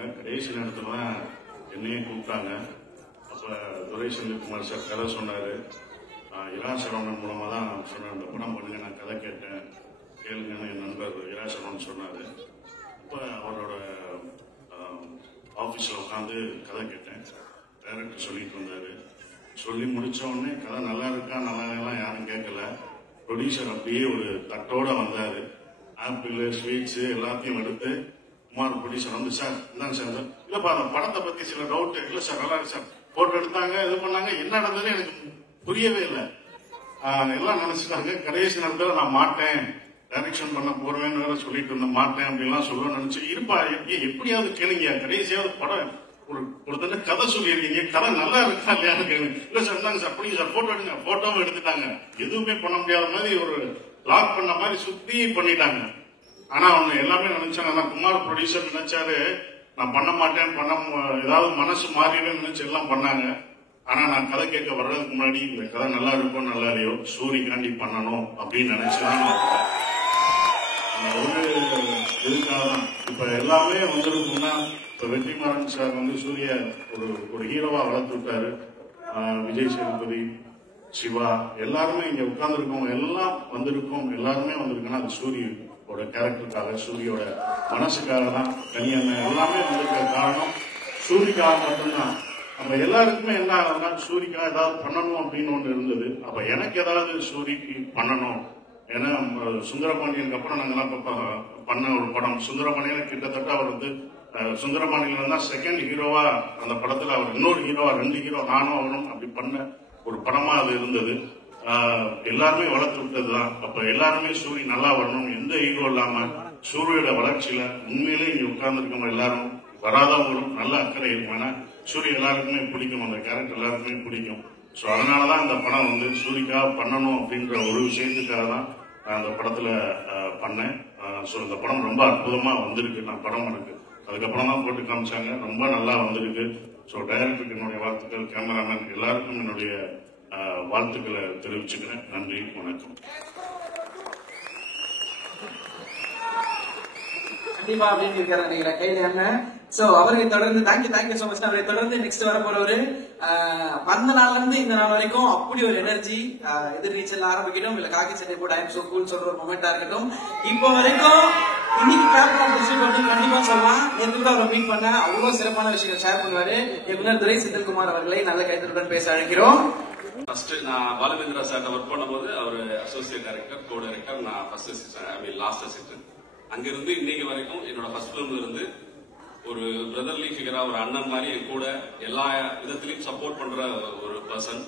பண்ணிட்டாங்க. கடைசி நேரத்துல தான் என்னையும் கூப்பிட்டாங்க. அப்ப துரை செந்தில்குமார் சார் கதை சொன்னாரு. இரா சரவணன் மூலமா தான் சொன்னேன், இந்த படம் பண்ணுங்க, நான் கதை கேட்டேன், கேளுங்கன்னு என் நண்பர் இரா சரவணன் சொன்னாரு. அப்ப அவரோட ஆபீஸ்ல உட்காந்து கதை கேட்டேன். டைரக்டர் சொல்லிட்டு வந்தாரு. சொல்லி முடிச்ச உடனே கதை நல்லா இருக்கா நல்லா எல்லாம் யாரும் கேட்கல. ப்ரொடியூசர் அப்படியே ஒரு தட்டோட வந்தாரு. ஆப்பிள் ஸ்வீட்ஸ் எல்லாத்தையும் எடுத்து குமார் ப்ரொடியூசர் வந்து, சார் இந்தாங்க சார், இல்லப்பா அந்த படத்தை பத்தி சில டவுட், இல்ல சார் நல்லா இருக்கு சார், போட்டோ எடுத்தாங்க, இது பண்ணாங்க, என்ன நடந்ததுன்னு எனக்கு புரியவே இல்லை. எல்லாம் நினைச்சிட்டாங்க. கடைசி நேரத்தில் நான் மாட்டேன், டைரக்ஷன் பண்ண போறேன்னு வேற சொல்லிட்டு இருந்தேன், மாட்டேன் அப்படின்லாம் சொல்ல நினைச்சு, இருப்பா எப்படியாவது கேளுங்க, கடைசியாவது படம் ஒரு தடவை கதை சொல்லியிருக்கீங்க, கதை நல்லா இருக்கா இல்லையான்னு கேளுங்க. இல்ல சார் இருந்தாங்க சார், அப்படிங்க சார், போட்டோ எடுங்க, போட்டோவும் எடுத்துட்டாங்க. எதுவுமே பண்ண முடியாத மாதிரி ஒரு லாக் பண்ண மாதிரி சுத்தி பண்ணிட்டாங்க. ஆனா அவங்க எல்லாமே நினைச்சாங்க, குமார் ப்ரொடியூசர் நினைச்சாரு நான் பண்ண மாட்டேன், ஏதாவது மனசு மாறிடுன்னு நினைச்சு எல்லாம் பண்ணாங்க. ஆனா நான் கதை கேட்க வர்றதுக்கு முன்னாடி இந்த கதை நல்லா இருக்கும் நல்லா இல்லையோ சூரியகாண்டி பண்ணணும் அப்படின்னு நினைச்சுதான் ஒரு இதுக்காக தான் இப்ப எல்லாமே வந்திருக்கும்னா, இப்ப வெற்றிமாறன் சார் வந்து சூரிய ஒரு ஹீரோவா வளர்த்து விட்டாரு. விஜய் சேதுபதி, சிவா எல்லாருமே இங்க உட்கார்ந்துருக்கோம், எல்லாம் வந்திருக்கோம், எல்லாருமே வந்திருக்குன்னா அது சூரியோட கேரக்டருக்காக, சூரியோட மனசுக்காக தான். கனியண்ணன் எல்லாமே வந்திருக்க காரணம் சூரிக்காக மட்டும்தான். அப்ப எல்லாருக்குமே என்ன ஆகுதுன்னா, சூரிக்கா ஏதாவது பண்ணணும் அப்படின்னு ஒண்ணு இருந்தது. அப்ப எனக்கு ஏதாவது சூரிக்கு பண்ணணும். ஏன்னா சுந்தரபாண்டியனுக்கு அப்புறம் நாங்கெல்லாம் பண்ண ஒரு படம் சுந்தரபாண்டியன், கிட்டத்தட்ட அவர் வந்து சுந்தரபாண்டியன் தான் செகண்ட் ஹீரோவா அந்த படத்துல, அவர் இன்னொரு ஹீரோவா 2 ஹீரோ நானும் அவனும் அப்படி பண்ண ஒரு படமா அது இருந்தது. எல்லாருமே வளர்த்து விட்டதுதான். அப்ப எல்லாருமே சூரி நல்லா வரணும், எந்த ஈகோ இல்லாம சூரியோட வளர்ச்சியில உண்மையிலே இங்க உட்கார்ந்து இருக்கவங்க எல்லாரும் வராதவங்களும் நல்ல அக்கறை இருக்கும். ஏன்னா சூரிய எல்லாருக்குமே பிடிக்கும், அந்த கேரக்டர் எல்லாருக்குமே பிடிக்கும். ஸோ அதனாலதான் இந்த படம் வந்து சூரிக்காக பண்ணணும் அப்படின்ற ஒரு விஷயத்துக்காக தான் அந்த படத்துல பண்ணேன். ஸோ இந்த படம் ரொம்ப அற்புதமா வந்திருக்கு. நான் படம் எனக்கு அதுக்கப்புறம் தான் போட்டு காமிச்சாங்க, ரொம்ப நல்லா வந்திருக்கு. ஸோ டைரக்டருக்கு என்னுடைய வாழ்த்துக்கள், கேமராமேன் எல்லாருக்கும் என்னுடைய வாழ்த்துக்களை தெரிவிச்சுக்கிறேன். நன்றி, வணக்கம். கண்டிப்பா அப்படின்னு இருக்காரு நினைக்கிறேன் கையில அண்ணன். சோ அவருக்கு தொடர்ந்து தேங்க்யூ சோ மச். அவரை தொடர்ந்து நெக்ஸ்ட் வர போறவரு வந்த நாள்ல இருந்து இந்த நாள் வரைக்கும் அப்படி ஒரு எனர்ஜி, எதிர் நீச்சல் ஆரம்பிக்கட்டும் இல்ல காக்கி சட்டை போட்டு ஐம் சோ கூல் சொல்ற ஒரு மொமெண்டா இருக்கட்டும், இப்ப வரைக்கும் இன்னைக்கு பேப்பர் வந்து கண்டிப்பா சொல்லலாம். நேற்று அவரை மீட் பண்ண அவ்வளவு சிறப்பான விஷயங்கள் ஷேர் பண்ணுவாரு. இயக்குனர் துரை செந்தில்குமார் அவர்களை நல்ல கைத்தட்டுடன் பேச அழைக்கிறோம். ஃபர்ஸ்ட் நான் பாலவேந்திரா சார்ட்ட ஒர்க் பண்ணும்போது அவர் அசோசியேட் டைரக்டர், கோ டைரக்டர், நான் லாஸ்ட் அசிஸ்டன்ட். அங்கிருந்து இன்னைக்கு வரைக்கும் என்னோட ஃபர்ஸ்ட் ஃபிலிம்ல இருந்து ஒரு பிரதர்லி ஃபிகரா, ஒரு அண்ணன் மாதிரி என் கூட எல்லா விதத்திலையும் சப்போர்ட் பண்ற ஒரு பர்சன்.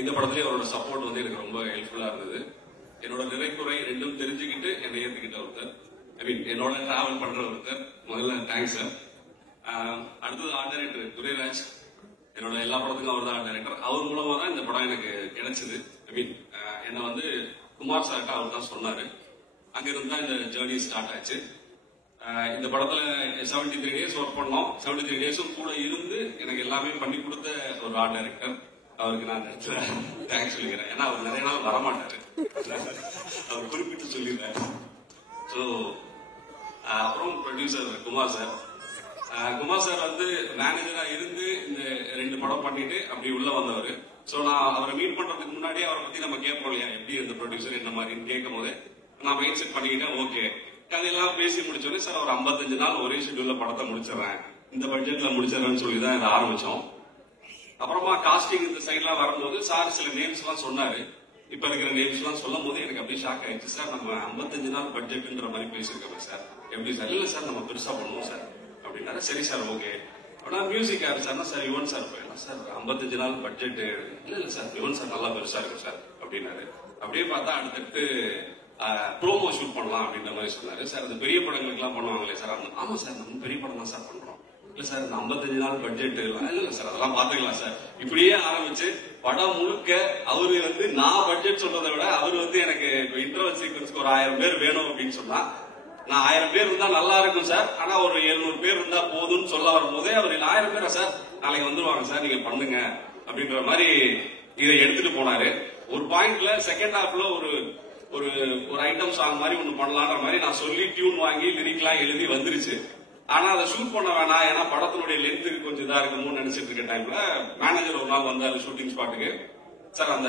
இந்த படத்துலயும் அவரோட சப்போர்ட் வந்து எனக்கு ரொம்ப ஹெல்ப்ஃபுல்லா இருந்தது. என்னோட நிறைக்குறை ரெண்டும் தெரிஞ்சுக்கிட்டு என்னை ஏத்துக்கிட்ட ஒருத்தர், என்னோட டிராவல் பண்ற ஒருத்தர். முதல்ல தேங்க்ஸ் சார். அடுத்தது ஆர்ட் டைரக்டர் துரைராஜ், என்னோட எல்லா படத்துக்கும் அவர் தான் ஆர்ட் டைரக்டர். அவர் மூலமா தான் இந்த படம் எனக்கு கிடைச்சது. என்ன வந்து குமார் சார்ட்ட அவர் தான் சொன்னாரு. அங்கிருந்து தான் இந்த ஜேர்னி ஸ்டார்ட் ஆச்சு. இந்த படத்துல 73 days ஒர்க் பண்ணோம். 73 days கூட இருந்து எனக்கு எல்லாமே பண்ணி கொடுத்த ஒரு ஆர்ட் டைரக்டர். அவருக்கு நான் தேங்க்ஸ் சொல்லிக்கிறேன். ஏன்னா அவர் நிறைய நாள் வரமாட்டாரு, அவர் குறிப்பிட்டு சொல்லிடுறாரு. ஸோ அப்புறம் producer Kumar sir. Kumar sir வந்து மேனேஜரா இருந்து இந்த 2 படம் பண்ணிட்டு அப்படி உள்ள வந்தவர். ஸோ நான் அவரை மீட் பண்றதுக்கு முன்னாடி அவரை பத்தி நம்ம கேட்போம் இல்லையா, எப்படி இந்த ப்ரொடியூசர் என்ன மாதிரின்னு கேட்கும் போது நான் மைண்ட் செட் பண்ணிக்கிட்டேன். ஓகே, கதையெல்லாம் பேசி முடிச்சோடனே சார் ஒரு 55 நாள் ஒரே ஷெட்யூல்ல படத்தை முடிச்சிடறேன், இந்த பட்ஜெட்ல முடிச்சிடறேன்னு சொல்லி தான் இதை ஆரம்பிச்சோம். அப்புறமா காஸ்டிங் இந்த சைட்லாம் வரும்போது சார் சில நேம்ஸ் எல்லாம் சொன்னாரு. இப்ப இருக்கிற நேம்ஸ் எல்லாம் சொல்லும் போது எனக்கு அப்படியே ஷாக் ஆயிடுச்சு. சார் நம்ம 55 நாள் பட்ஜெட்ன்ற மாதிரி பேசியிருக்கோம் சார், எப்படி சார்? இல்ல சார் நம்ம பெருசா பண்ணுவோம் சார் அப்படின்னாரு. சரி சார், ஓகே. ஆனா மியூசிக் யாரு சார்னா சார் யுவன் சார். போயிடலாம் சார், 55 நாள் பட்ஜெட். இல்ல சார் யுவன் சார் நல்லா பெருசா இருக்கும் சார் அப்படின்னாரு. அப்படியே பார்த்தா அடுத்தடுத்து ப்ரோமோ ஷூட் பண்ணலாம் அப்படின்ற மாதிரி சொன்னாரு. சார் அந்த பெரிய படங்களுக்கு எல்லாம் பண்ணுவாங்களே சார்? ஆமா சார் நம்ம பெரிய படம் தான் சார் பண்றோம். இல்ல சார் இந்த 55 நாள் பட்ஜெட் இல்ல சார் அதெல்லாம் பாத்துக்கலாம் சார். இப்படியே ஆரம்பிச்சு படம் முழுக்க அவரு வந்து நான் பட்ஜெட் சொல்றதை விட அவரு வந்து எனக்கு இன்டர்வல் சீக்வன்ஸ்க்கு ஒரு 1000 பேர் வேணும் அப்படின்னு சொன்னா, நான் 1000 பேர் இருந்தா நல்லா இருக்கும் சார், ஆனா ஒரு 700 பேர் இருந்தா போதும்னு சொல்ல வரும்போதே அவர் 1000 பேரா சார், நாளைக்கு வந்துருவாங்க சார், நீங்க பண்ணுங்க அப்படின்ற மாதிரி இதை எடுத்துட்டு போனாரு. ஒரு பாயிண்ட்ல செகண்ட் ஹாஃப்ல ஒரு ஒரு ஐட்டம் சாங் மாதிரி ஒண்ணு பண்ணலான்ற மாதிரி நான் சொல்லி டியூன் வாங்கி லிரிக்லாம் எழுதி வந்துருச்சு. ஆனா அதை ஷூட் பண்ண வேணாம், ஏன்னா படத்தினுடைய லென்த்துக்கு கொஞ்சம் இதா இருக்குமோன்னு நினைச்சிட்டு இருக்க டைம்ல மேனேஜர் ஒரு நாள் வந்தாரு ஷூட்டிங் ஸ்பாட்டுக்கு. சார் அந்த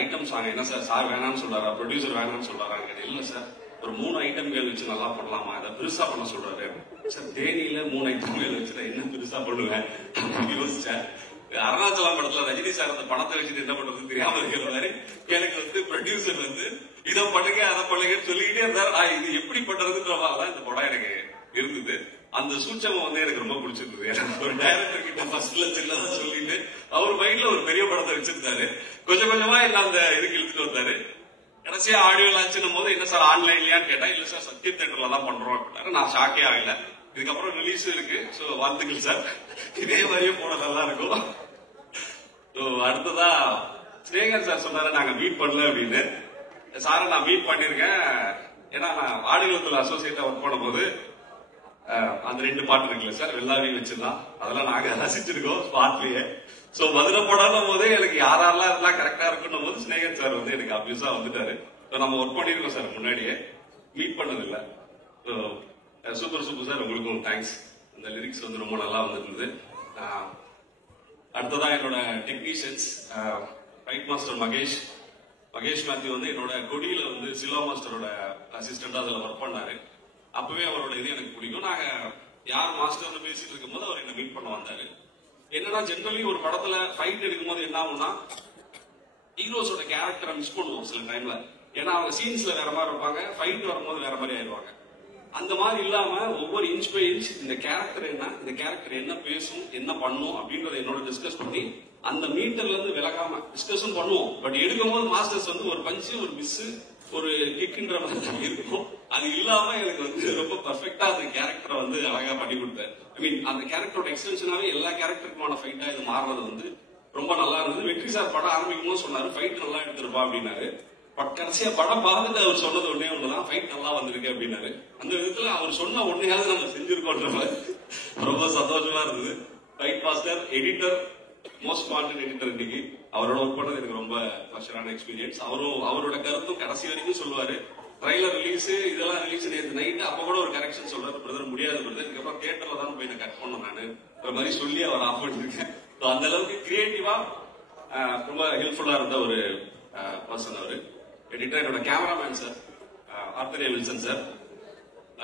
ஐட்டம் சாங் என்ன சார் வேணாம்னு சொல்றாரா, ப்ரொடியூசர் வேணாம்னு சொல்றாரான்னு கேட்டேன். இல்ல சார், ஒரு 3 ஐட்டம்கள் வச்சு நல்லா பண்ணலாமா, அதை பெருசா பண்ண சொல்றாரு. சார் தேனியில 3 ஐட்டம்கள் வச்சு என்ன பெருசா பண்ணுவேன் யோசிச்சேன். அருணாச்சலம் படத்துல ரஜினி சார் அந்த பணத்தை வச்சுட்டு என்ன பண்றது தெரியாம இருக்கிற மாதிரி எனக்கு ப்ரொடியூசர் இதை பண்ணுங்க அதை பண்ணுங்கன்னு சொல்லிக்கிட்டே இருந்தாரு. இது எப்படி பண்றதுன்றதான் இந்த படம் எனக்கு இருந்தது. அந்த சூட்சமம் எனக்கு ரொம்ப பிடிச்சிருந்தது. ஒரு டைரக்டர் கிட்ட ஃபர்ஸ்ட்ல சின்னதா சொல்லிட்டு அவர் மைண்ட்ல ஒரு பெரிய படத்தை வச்சிருந்தாரு. கொஞ்சம் கொஞ்சமா என்ன அந்த இதுக்கு இழுத்துட்டு வந்தாரு. கடைசியா ஆடியோ லான்ச்சுன்னும் போது என்ன சார் ஆன்லைன்லயான்னு கேட்டா, இல்ல சார் சத்ய தியேட்டர்ல தான் பண்றோம் அப்படின்னாரு. நான் ஷாக்கே ஆகல. இதுக்கப்புறம் ரிலீஸ் இருக்கு, சோ வாழ்த்துக்கள் சார், இதே மாதிரியே போட நல்லா இருக்கும். அடுத்ததா ஸ்னேகன் சார் சொன்னாரு நாங்க மீட் பண்ணல அப்படின்னு. சாரை நான் மீட் பண்ணிருக்கேன். ஏன்னா நான் ஆடுகளத்துல அசோசியேட்டா ஒர்க் பண்ணும் போது அந்த 2 பாட்டு இருக்குல்ல சார், வெள்ளாவி வச்சிருந்தான், அதெல்லாம் நாங்க ரசிச்சிருக்கோம் ஸ்பாட்லயே. சோ மதுரை படம் போதே எனக்கு யாரெல்லாம் இருந்தா கரெக்டா இருக்குன்னும் போது ஸ்னேகன் சார் எனக்கு அபியூஸா வந்துட்டாரு. நம்ம ஒர்க் பண்ணிருக்கோம் சார், முன்னாடியே மீட் பண்ணது இல்ல. சூப்பர் சார், உங்களுக்கும் தேங்க்ஸ். இந்த லிரிக்ஸ் ரொம்ப நல்லா வந்துருந்தது. அடுத்ததான் என்னோட technicians fight master Mahesh Mathew என்னோட கொடியில சிலோ மாஸ்டரோட அசிஸ்டண்டா அதுல ஒர்க் பண்ணாரு. அப்பவே அவரோட இது எனக்கு பிடிக்கும். நாங்க யார் மாஸ்டர்னு பேசிட்டு இருக்கும் போது அவர் என்ன மீட் பண்ண வந்தாரு. என்னன்னா ஜென்ரலி ஒரு படத்துல ஃபைட் எடுக்கும் போது என்ன ஆகும்னா ஹீரோஸோட கேரக்டரை மிஸ் பண்ணுவோம் சில டைம்ல. ஏன்னா அவங்க சீன்ஸ்ல வேற மாதிரி இருப்பாங்க, ஃபைட் வரும்போது வேற மாதிரி ஆயிடுவாங்க. அந்த மாதிரி இல்லாம ஒவ்வொரு இன்ச் பை இன்ச் இந்த கேரக்டர் என்ன பேசும், என்ன பண்ணும் அப்படின்றத என்னோட டிஸ்கஸ் பண்ணி அந்த மீட்டர்ல இருந்து விலகாம டிஸ்கஷன் பண்ணுவோம். பட் எடுக்கும் போது மாஸ்டர்ஸ் ஒரு பஞ்சு, ஒரு மிஸ், ஒரு கிக்ன்ற மாதிரி இருக்கும். அது இல்லாம எனக்கு ரொம்ப பர்ஃபெக்டா அந்த கேரக்டரை அழகா பண்ணி கொடுத்தாரு. ஐ மீன் அந்த கேரக்டரோட எக்ஸ்டென்ஷனாவே எல்லா கேரக்டருக்குமான ஃபைட்டா இது மாறுறது ரொம்ப நல்லா இருந்தது. வெற்றி சார் படம் ஆரம்பிக்கும் போது சொன்னாரு ஃபைட் நல்லா எடுத்திருப்பா அப்படின்னாரு. கடைசியா படம் பார்த்துட்டு அவர் சொன்னது ஒண்ணுதான், ஃபைட் நல்லா வந்திருக்கு அப்படின்னாரு. அந்த விதத்துல அவர் சொன்ன ஒன்னையாவது நம்ம செஞ்சிருக்கோன்ற மாதிரி ரொம்ப சந்தோஷமா இருந்தது. Fight master, editor, most wanted editor, இன்னைக்கு அவரோட ஒர்க் பண்ணது எனக்கு ரொம்ப ஸ்பெஷலான எக்ஸ்பீரியன்ஸ். அவரோட கருத்தும் கடைசி வரைக்கும் சொல்லுவாரு. ட்ரைலர் ரிலீஸ் இதெல்லாம் ரிலீஸ் நேற்று நைட்டு அப்ப கூட ஒரு கரெக்ஷன் சொல்றாரு, பிரதர் முடியாது பிரதர், இதுக்கப்புறம் தியேட்டர்ல தான் போய் நான் கட் பண்ணோம் நானு மாதிரி சொல்லி அவர் ஆஃப் பண்ணிருக்கேன். அந்த அளவுக்கு கிரியேட்டிவா ரொம்ப ஹெல்ப்ஃபுல்லா இருந்த ஒரு பர்சன் அவரு. எடிட்டர் என்னோட கேமராமேன் சார் ஆர்த்தரியா வில்சன் சார்.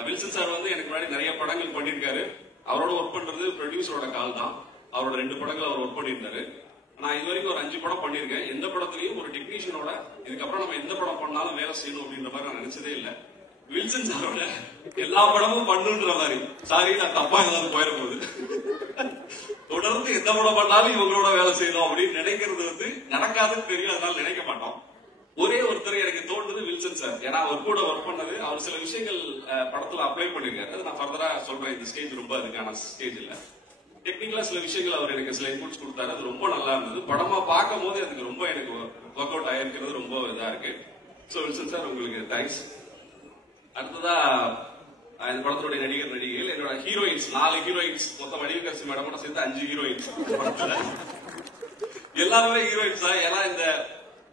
வில்சன் சார் எனக்கு முன்னாடி நிறைய படங்கள் பண்ணிருக்காரு. அவரோட ஒர்க் பண்றது ப்ரொடியூசரோட கால் தான். அவரோட 2 படங்கள் அவர் ஒர்க் பண்ணியிருந்தாரு. நான் இது வரைக்கும் ஒரு 5 படம் பண்ணிருக்கேன். எந்த படத்துலயும் ஒரு டெக்னீஷியனோட இதுக்கப்புறம் நம்ம எந்த படம் பண்ணாலும் வேலை செய்யணும் அப்படின்ற மாதிரி நான் நினைச்சதே இல்ல. வில்சன் சாரோட எல்லா படமும் பண்ணுன்ற மாதிரி, சாரி நான் தப்பா ஏதாவது போயிட போகுது, தொடர்ந்து எந்த படம் பண்ணாலும் இவங்களோட வேலை செய்யணும் அப்படின்னு நினைக்கிறது நடக்காதுன்னு தெரியும். அதனால நினைக்க மாட்டோம். ஒரே ஒருத்தர் எனக்கு தோன்றது வில்சன் சார். ஏன்னா அவர் கூட ஒர்க் பண்ணது, அவர் சில விஷயங்கள் படத்துல அப்ளை பண்ணிருக்காரு. அது நான் ஃபர்தரா சொல்றேன். இந்த ஸ்டேஜ் ரொம்ப அதுக்கான ஸ்டேஜ் இல்ல. டெக்னிக்கலா சில விஷயங்கள் அவர் எனக்கு சில இன்புட்ஸ் கொடுத்தாரு. அது ரொம்ப நல்லா இருந்தது. படமா பார்க்கும் போது அதுக்கு ரொம்ப எனக்கு ஒர்க் அவுட் ஆயிருக்கிறது ரொம்ப இதா இருக்கு. சோ வில்சன் சார் உங்களுக்கு தேங்க்ஸ். அடுத்ததா இந்த படத்தினுடைய நடிகைகள் என்னோட ஹீரோயின்ஸ் 4 ஹீரோயின்ஸ், மொத்தம் வடிவகரசி மேடம் கூட சேர்த்து 5 ஹீரோயின்ஸ் படத்துல. எல்லாருமே ஹீரோயின்ஸ் தான். ஏன்னா இந்த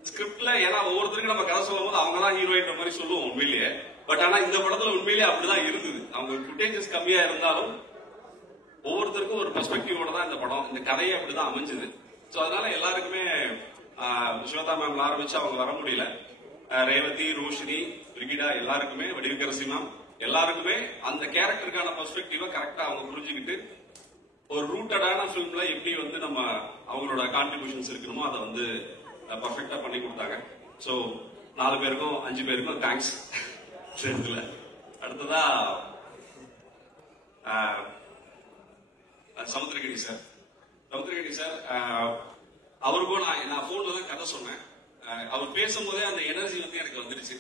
ஸ்கிரிப்ட்ல ஒவ்வொருத்தருக்கும் நம்ம கதை சொல்லும் போது அவங்க தான் ஹீரோயின் மாதிரி சொல்லுவோம் உண்மையிலேயே. பட் ஆனா இந்த படத்துல உண்மையிலேயே அப்படிதான் இருந்தது. அவங்க ஃபுட்டேஜஸ் கம்மியா இருந்தாலும் ஒவ்வொருத்தருக்கும் ஒரு பெர்ஸ்பெக்டிவோட தான் இந்த படம், இந்த கதையை அப்படிதான் அமைஞ்சது. சோ அதனால எல்லாருக்குமே ஸ்வேதா மேம் ஆரம்பிச்சு அவங்க வர முடியல. ரேவதி, ரோஷினி, பிரிகிடா எல்லாருக்குமே, வடிவகரசி மேம் எல்லாருக்குமே அந்த கேரக்டருக்கான பெர்ஸ்பெக்டிவ கரெக்டா அவங்க புரிஞ்சுக்கிட்டு ஒரு ரூட்டடான பிலிம்ல எப்படி நம்ம அவங்களோட கான்ட்ரிபியூஷன்ஸ் இருக்கணுமோ அதை பர்ஃபெக்டா பண்ணி கொடுத்தாங்க. சோ 4 பேருக்கும் 5 பேருக்கும் தேங்க்ஸ். அடுத்ததா சமுத்திரகிரி சார் அவருக்கும் நான் போன்ல தான் கதை சொன்னேன். அவர் பேசும்போதே அந்த எனர்ஜி எனக்கு வந்துருச்சு.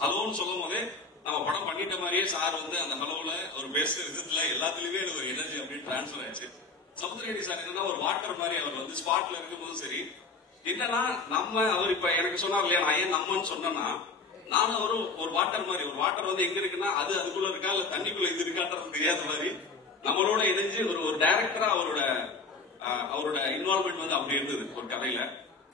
ஹலோன்னு சொல்லும் போதே நம்ம படம் பண்ணிட்ட மாதிரியே சார் அந்த ஹலோல அவர் பேசுற விதத்துல எல்லாத்துலயுமே எனக்கு ஒரு எனர்ஜி அப்படியே டிரான்ஸ்பர் ஆயிடுச்சு. சமுத்திரகிரி சார் என்னன்னா ஒரு வாட்டர் மாதிரி, அவர் ஸ்பாட்ல இருக்கும் போதும் சரி, என்னன்னா அவர் இப்ப எனக்கு சொன்னார் இல்லையா, நான் ஏன் நம்மன்னு சொன்னா, நானும் ஒரு வாட்டர் மாதிரி, ஒரு வாட்டர் எங்க இருக்குன்னா அது அதுக்குள்ள இருக்கா இல்ல தண்ணிக்குள்ள இது இருக்கான்றது தெரியாத மாதிரி நம்மளோட இணைஞ்சு ஒரு டைரக்டரா அவரோட இன்வால்வ்மெண்ட் அப்படி இருந்தது. ஒரு கதையில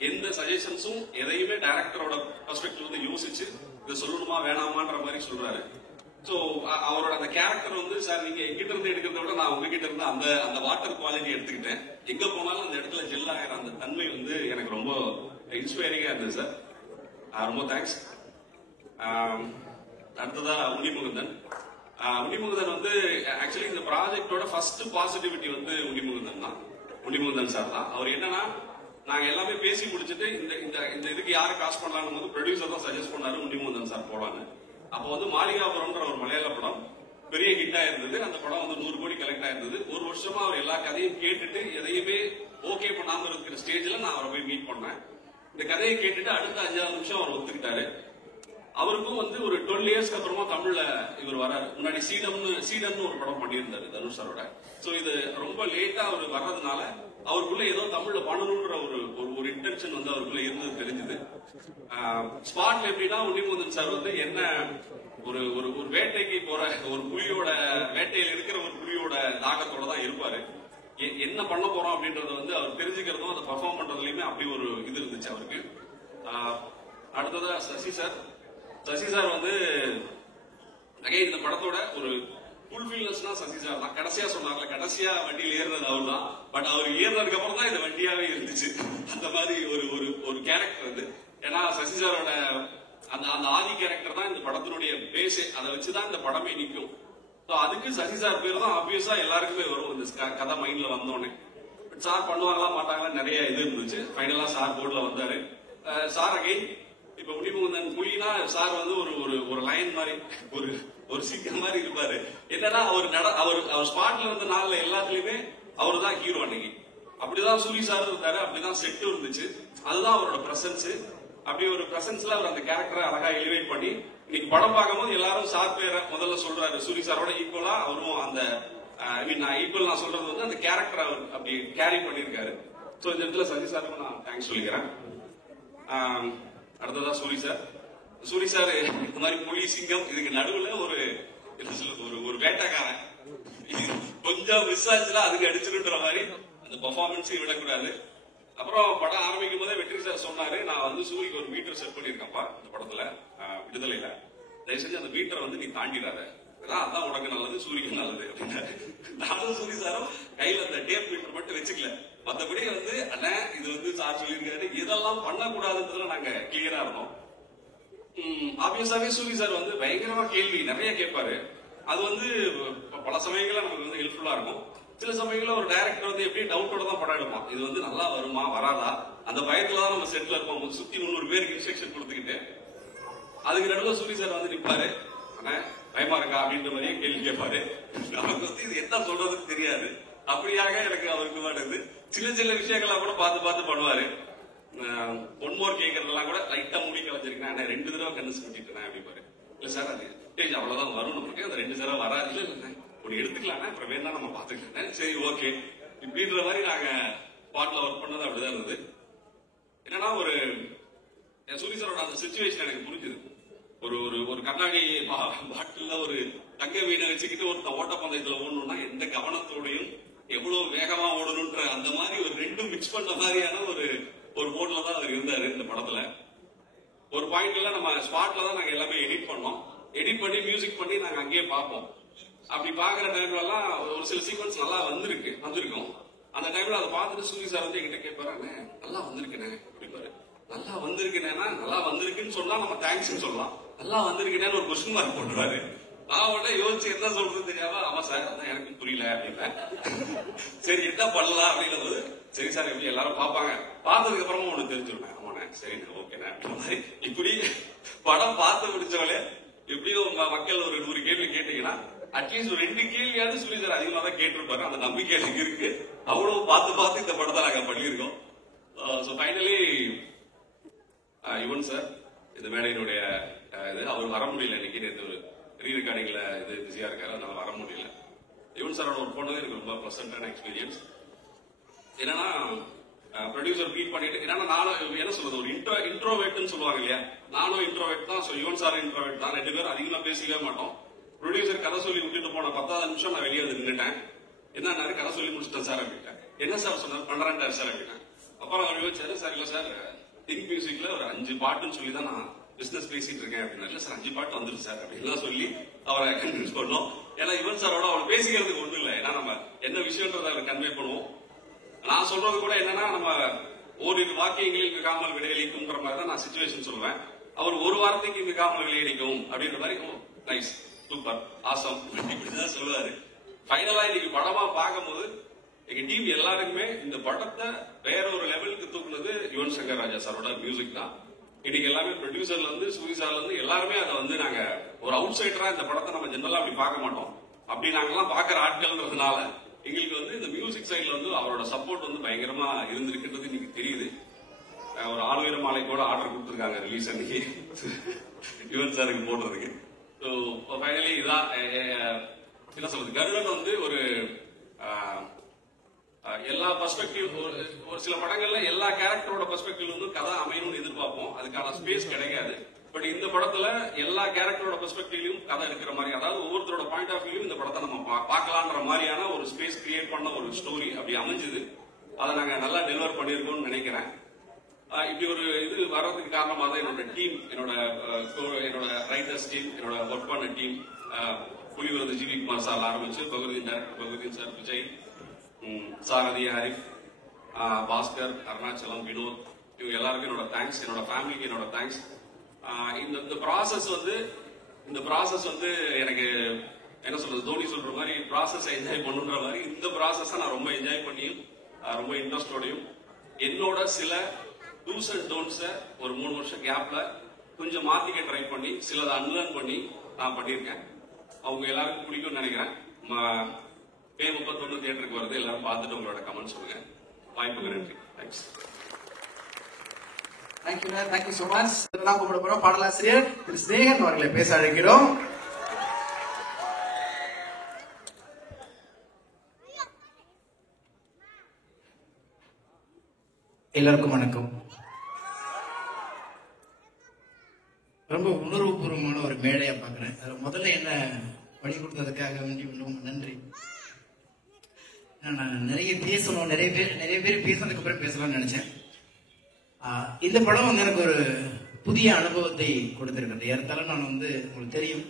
எந்த சஜஷன்ஸும் எதையுமே டைரக்டரோட பெர்ஸ்பெக்டிவ் யோசிச்சு இதை சொல்லணுமா வேணாமான்ற மாதிரி சொல்றாரு. சோ அவரோட அந்த கேரக்டர் வந்து சார் நீங்க எங்கிட்ட இருந்து எடுக்கிறத விட நான் உங்ககிட்ட இருந்து அந்த அந்த வாட்டர் குவாலிட்டி எடுத்துக்கிட்டேன். எங்க போனாலும் அந்த இடத்துல ஜெல் ஆகிற அந்த தன்மை வந்து எனக்கு ரொம்ப இன்ஸ்பைரிங்கா இருந்தது சார். ரொம்ப தேங்க்ஸ். அடுத்ததா உன்னிமுகுந்தன். உன்னிமுகுந்தன் வந்து ஆக்சுவலி இந்த ப்ராஜெக்டோட ஃபர்ஸ்ட் பாசிட்டிவிட்டி வந்து உன்னிமுகுந்தன் தான், உன்னிமுகுந்தன் சார் தான். அவர் என்னன்னா நாங்க எல்லாமே பேசி முடிச்சுட்டு இந்த இந்த இதுக்கு யாரை காஸ்ட் பண்ணலாம்னு போது ப்ரொடியூசர் தான் சஜஸ்ட் பண்ணாரு உன்னிமுகுந்தன் சார் போலான்னு. அப்போ வந்து மாளிகாபுரம்ன்ற ஒரு மலையாள படம் பெரிய ஹிட்டா இருந்தது. அந்த படம் வந்து 100 கோடி கலெக்ட் ஆயிருந்தது. ஒரு வருஷமா அவர் எல்லா கதையும் கேட்டுட்டு எதையுமே ஓகே பண்ணாம இருக்கிற ஸ்டேஜ்ல நான் அவரை போய் மீட் பண்ணேன். இந்த கதையை கேட்டுட்டு அடுத்த 5 நிமிஷம் அவர் ஒத்துக்கிட்டாரு. அவருக்கும் வந்து ஒரு 12 இயர்ஸ்க்கு அப்புறமா தமிழ்ல இவர் வராரு. முன்னாடி சீடம்னு ஒரு படம் பண்ணியிருந்தாரு தனுஷ் சாரோட. சோ இது ரொம்ப லேட்டா அவர் வர்றதுனால அவருக்குள்ள ஏதோ தமிழ்ல பண்ணணும்ன்ற ஒரு இன்டென்ஷன் வந்து அவருக்குள்ள இருந்தது தெரிஞ்சது. ஸ்பாட்ல எப்படின்னா உன்னிமுகுந்தன் சார் வந்து என்ன ஒரு ஒரு ஒரு வேட்டைக்கு போற ஒரு புலியோட வேட்டையில இருக்கிற ஒரு புலியோட தாகத்தோட தான் இருப்பாரு. என்ன பண்ண போறோம் அப்படின்றத வந்து அவர் தெரிஞ்சுக்கிறதும் அதை பெர்ஃபார்ம் பண்றதுலயுமே அப்படி ஒரு இது இருந்துச்சு அவருக்கு. அடுத்ததா சசி சார் வந்து அகைன் இந்த படத்தோட ஒரு ஃபுல்ஃபில்னஸ்னா சசி சார் தான். கடைசியா சொன்னார்ல, கடைசியா வண்டியில் ஏறினது அவர் தான். பட் அவர் ஏறினதுக்கு அப்புறம் தான் இந்த வண்டியாவே இருந்துச்சு. அந்த மாதிரி ஒரு கேரக்டர் அது. ஏன்னா சசி சாரோட அந்த அந்த ஆதி கேரக்டர் தான் இந்த படத்தினுடைய பேஸே. அதை வச்சுதான் இந்த படமே நிற்கும். அதுக்கு சசி சார் பேர் தான் ஆப்வியஸா எல்லாருக்குமே வரும் இந்த கதை மைண்ட்ல வந்தோடனே. பட் சார் பண்ணுவாங்களா மாட்டாங்களா நிறைய இது இருந்துச்சு. ஃபைனலா சார் போர்ட்ல வந்தாரு. சார் அகைன் இப்ப உன்னிமுகுந்தன் புலினா சார் வந்து ஒரு லைன் மாதிரி ஒரு சிங்கம் மாதிரி இருப்பாரு. என்னன்னா அவர் ஸ்பாட்ல இருந்த நாள்ல எல்லாத்துலயுமே அவரு தான் ஹீரோ. அன்னைக்கு அப்படிதான் சூரி சார் இருந்தாரு, அப்படிதான் செட் இருந்துச்சு. அதுதான் அவரோட பிரசன்ஸ். அப்படி ஒரு பிரசன்ஸ்ல அவர் அந்த கேரக்டரை அழகா எலிவேட் பண்ணி இன்னைக்கு படம் பார்க்கும்போது எல்லாரும் சார் பேரை முதல்ல சொல்றாரு. சூரி சாரோட ஈக்குவலா அவரும் அந்த ஈக்குவல் நான் சொல்றது வந்து அந்த கேரக்டர் அவர் அப்படி கேரி பண்ணிருக்காரு. சோ இந்த இடத்துல சசி சாருக்கு நான் தேங்க்ஸ் சொல்லிக்கிறேன். அடுத்ததா சூரி சார் இந்த மாதிரி புலி சிங்கம் இதுக்கு நடுவுல ஒரு வேட்டைக்காரன் கொஞ்சம் மிஸ் ஆச்சுன்னா அதுக்கு அடிச்சுன்ற மாதிரி அந்த பெர்ஃபார்மன்ஸ் விடக்கூடாது. அப்புறம் படம் ஆரம்பிக்கும் போதே வெற்றி சார் சொன்னாரு, நான் வந்து சூரிக்கு ஒரு மீட்டர் செட் பண்ணிருக்கேன்ப்பா இந்த படத்துல விடுதலையில, தயவு செஞ்சு அந்த மீட்டரை வந்து நீ தாண்டிடாத, அதான் உனக்கு நல்லது சூரிக்கு நல்லது அப்படின்னாரு. நானும் சூரி சாரும் கையில அந்த டேப் மீட்டர் மட்டும் வச்சுக்கல, மத்தபடி வந்து அண்ணா இது வந்து சார் சொல்லியிருக்காரு இதெல்லாம் பண்ணக்கூடாதுன்றதுல நாங்க கிளியரா இருந்தோம். ஆப்வியஸாவே சூரி சார் வந்து பயங்கரமா கேள்வி நிறைய கேட்பாரு. அது வந்து பல சமயங்கள்ல நமக்கு வந்து ஹெல்ப்ஃபுல்லா இருக்கும். சில சமயங்கள்ல ஒரு டைரக்டர் வந்து எப்படி டவுட்டோட தான் படம் எடுப்பான். இது வந்து நல்லா வருமா வராதா அந்த பயத்துலதான் நம்ம செட்ல இருப்போம். சுத்தி 300 பேருக்கு இன்ஸ்ட்ரக்ஷன் கொடுத்துக்கிட்டு அதுக்கு நடுவில் சூரி சார் வந்து நிற்பாரு, அண்ணா பயமா இருக்கா அப்படின்ற மாதிரியே கேள்வி கேட்பாரு. நமக்கு வந்து இது என்ன சொல்றதுன்னு தெரியாது. அப்படியாக எனக்கு அவருக்கு மாட்டேங்குது. சில விஷயங்கள்லாம் கூட பார்த்து பண்ணுவாரு. ஒன்மோர் கேட்கறதெல்லாம் கூட லைட்டா மூடி கலைஞ்சிருக்கேன், 2 தடவை கண்ணு சுட்டிட்டேன் அப்படிப்பாரு. இல்ல சார் அது ஸ்டேஜ் அவ்வளவுதான் வரும் நமக்கு, அந்த 2 தடவை வராது. இல்ல ஒன்னு எடுத்துக்கலாம் அப்புறம் வேணா நம்ம பாத்துக்கலாம், சரி ஓகே இப்படின்ற மாதிரி நாங்க பாட்ல ஒர்க் பண்ணது அப்படிதான் இருந்தது. என்னன்னா ஒரு சூரி சாரோட அந்த சிச்சுவேஷன் எனக்கு புரிஞ்சுது. ஒரு கண்ணாடி பாட்டில ஒரு தங்க வீணை வச்சுக்கிட்டு ஒரு ஓட்டப்பந்தயத்துல ஓடணும்னா எந்த கவனத்தோடையும் எவ்வளவு வேகமா ஓடணும்ன்ற அந்த மாதிரி ஒரு ரெண்டும் மிக்ஸ் பண்ண மாதிரியான ஒரு மோட்ல தான் அவர் இருந்தாரு இந்த படத்துல. ஒரு பாயிண்ட்ல நம்ம ஸ்பாட்ல தான் நாங்க எல்லாமே எடிட் பண்ணோம். எடிட் பண்ணி மியூசிக் பண்ணி நாங்க அங்கேயே பார்ப்போம். அப்படி பாக்குற டைம்ல எல்லாம் ஒரு சில சீக்வன்ஸ் நல்லா வந்திருக்கும். அந்த டைம்ல அதை பார்த்துட்டு சூரி சார் வந்து எங்கிட்ட கேட்பாரு, நல்லா வந்திருக்கேனே அப்படிப்பாரு. நல்லா வந்திருக்கேன்னா நல்லா வந்திருக்குன்னு சொன்னா நம்ம தேங்க்ஸ் சொல்லலாம், நல்லா வந்திருக்கேன்னு ஒரு கொஸ்டின் மார்க் போட்டுருவாரு. நான் உடனே யோசிச்சு என்ன சொல்றது தெரியாம, ஆமா சார் அதான் எனக்கு புரியல அப்படின்னேன். சரி என்ன பண்ணலாம் அப்படின்னும் போது, சரி சார் எப்படி எல்லாரும் பார்ப்பாங்க, பார்த்ததுக்கு அப்புறமா உனக்கு தெரிஞ்சுருவேன். ஆமாண்ணே சரிண்ணே ஓகேண்ணே அப்படின்ற மாதிரி இப்படி படம் பார்த்து முடிச்சவளே எப்படியும் உங்க மக்கள் ஒரு 100 கேள்வி கேட்டீங்கன்னா அட்லீஸ்ட் ஒரு 2 கேள்வியாவது சூரி சார் அதிகமா தான் கேட்டிருப்பாரு. அந்த நம்பிக்கை எனக்கு இருக்கு. அவ்வளவு பார்த்து இந்த படத்தை நாங்க பண்ணியிருக்கோம். ஃபைனலி யுவன் சார் இந்த மேடையினுடைய இது அவர் வர முடியல, இன்னைக்கு நேற்று ஒரு ரீ ரெக்கார்டிங்ல இது பிஸியா இருக்காரு, அதனால வர முடியல. யுவன் சாரோட ஒர்க் பண்ணது எனக்கு ரொம்ப ப்ளசன்டான எக்ஸ்பீரியன்ஸ். என்னன்னா ப்ரொடியூசர் மீட் பண்ணிட்டு, என்னன்னா நானும் என்ன சொல்றது ஒரு இன்ட்ரோவேட்னு சொல்லுவாங்க இல்லையா, நானும் இன்ட்ரோவேட் தான், யுவன் சாரும் இன்ட்ரோவேட் தான், 2 பேரும் அதிகமா பேசிக்கவே மாட்டோம். ப்ரொடியூசர் கதை சொல்லி விட்டுட்டு போன 10வது நிமிஷம் நான் வெளியே வந்து நின்றுட்டேன். என்ன கதை சொல்லி முடிச்சிட்டேன் சார் அப்படின்ட்டேன். என்ன சார் சொன்னார், பண்றேன்டார் சார் அப்படின்னா. அப்புறம் அவர் யோசிச்சாரு, சார் இல்ல சார் திங்க் மியூசிக்ல ஒரு 5 பாட்டுன்னு சொல்லி தான் நான் பிசினஸ் பேசிட்டு இருக்கேன் அப்படின்னா, இல்ல சார் 5 பாட்டு வந்துருக்கு சார் அப்படின்லாம் சொல்லி அவரை கன்வின்ஸ் பண்ணோம். ஏன்னா யுவன் சாரோட அவளை பேசிக்கிறதுக்கு ஒண்ணும் இல்லை. ஏன்னா நம்ம என்ன விஷயன்றதை அதை கன்வே பண்ணுவோம். நான் சொல்றது கூட என்னன்னா, நம்ம ஓரிரு வாக்கியங்களில் மிகாமல் விடையளிக்கும்ன்ற மாதிரி தான் நான் சிச்சுவேஷன் சொல்லுவேன். அவர் ஒரு வார்த்தைக்கு மிகாமல் விடையளிக்கும் அப்படின்ற மாதிரி, நைஸ், சூப்பர், ஆசம் இப்படிதான் சொல்லுவாரு. ஃபைனலா இன்னைக்கு படமா பார்க்கும்போது எங்க டீம் எல்லாருக்குமே இந்த படத்தை வேற ஒரு லெவலுக்கு தூக்குனது யுவன் சங்கர் ராஜா சாரோட மியூசிக் தான். இன்னைக்கு எல்லாமே ப்ரொடியூசர்ல இருந்து சூரி சார்ல இருந்து எல்லாருமே அதை வந்து நாங்க ஒரு அவுட் சைடரா இந்த படத்தை நம்ம ஜெனரலா அப்படி பார்க்க மாட்டோம். அப்படி நாங்கெல்லாம் பாக்குற ஆட்கள்ன்றதுனால எங்களுக்கு வந்து இந்த மியூசிக் சைட்ல வந்து அவரோட சப்போர்ட் வந்து பயங்கரமா இருந்திருக்குன்றது இன்னைக்கு தெரியுது. ஒரு 1000 மாலை கூட ஆர்டர் கொடுத்துருக்காங்க ரிலீஸ் அன்னைக்கு யுவன் சாருக்கு போடுறதுக்கு. ஸோ ஃபைனலி இதான் என்ன சொல்றது, கருடன் வந்து ஒரு எல்லா பெர்ஸ்பெக்டிவ், ஒரு சில படங்கள்ல எல்லா கேரக்டரோட பெர்ஸ்பெக்டிவ் வந்து கதை அமையணும்னு எதிர்பார்ப்போம். அதுக்கான ஸ்பேஸ் கிடைக்காது. பட் இந்த படத்துல எல்லா கேரக்டரோட பெர்ஸ்பெக்டிவ்லயும் கதை இருக்கிற மாதிரி, அதாவது ஒவ்வொருத்தரோட பாயிண்ட் ஆஃப் வியூ இந்த படத்தை நம்ம பார்க்கலான்ற மாதிரியான ஒரு ஸ்பேஸ் கிரியேட் பண்ண ஒரு ஸ்டோரி அப்படி அமைஞ்சது. அதை நாங்க நல்லா டெலிவர் பண்ணிருக்கோம்னு நினைக்கிறேன். இப்படி ஒரு இது வர்றதுக்கு காரணமாக தான் என்னோட டீம், என்னோட ரைட்டர்ஸ் டீம், என்னோட ஒர்க் பண்ண டீம், புலிவிருது ஜிவி குமார் சார் ஆரம்பிச்சு பகுதியின் டைரக்டர் பகுதியின் சார் விஜய், சாரதி, ஹரிஃப், பாஸ்கர், அருணாச்சலம், வினோத், இவங்க எல்லாருக்கும் என்னோட தேங்க்ஸ். என்னோட ஃபேமிலிக்கு என்னோட தேங்க்ஸ். இந்த ப்ராசஸ் வந்து எனக்கு என்ன சொல்றது, தோனி சொல்ற மாதிரி ப்ராசஸ் என்ஜாய் பண்ணுன்ற மாதிரி இந்த ப்ராசஸை நான் ரொம்ப என்ஜாய் பண்ணியும் ரொம்ப இன்ட்ரெஸ்டோடையும் என்னோட சில டூஸ் அண்ட் டோன்ட்ஸை ஒரு 3 வருஷம் கேப்ல கொஞ்சம் மாத்திக்க ட்ரை பண்ணி சிலதை அன்லேர்ன் பண்ணி நான் பண்ணியிருக்கேன். அவங்க எல்லாருக்கும் பிடிக்கும்னு நினைக்கிறேன். May 31 தியேட்டருக்கு வருது. எல்லாரும் பார்த்துட்டு உங்களோட கமெண்ட் சொல்லுங்க. வாய்ப்புக்கு நன்றி. தேங்க்ஸ். Thank you so much. கூப்பிட போறோம் பாடலாசிரியர் திரு ஸ்நேகன் அவர்களை பேச அழைக்கிறோம். எல்லாருக்கும் வணக்கம். ரொம்ப உணர்வுபூர்வமான ஒரு மேடையா பாக்குறேன். முதல்ல என்ன பணி கொடுத்ததுக்காக வேண்டி ரொம்ப நன்றி. நான் நிறைய பேசணும், நிறைய பேர் பேசினதுக்கு அப்புறம் பேசலாம்னு நினைச்சேன். இந்த படம் வந்து எனக்கு ஒரு புதிய அனுபவத்தை கொடுத்திருக்கிறது. ஏறத்தாலும் நான் வந்து உங்களுக்கு தெரியும்,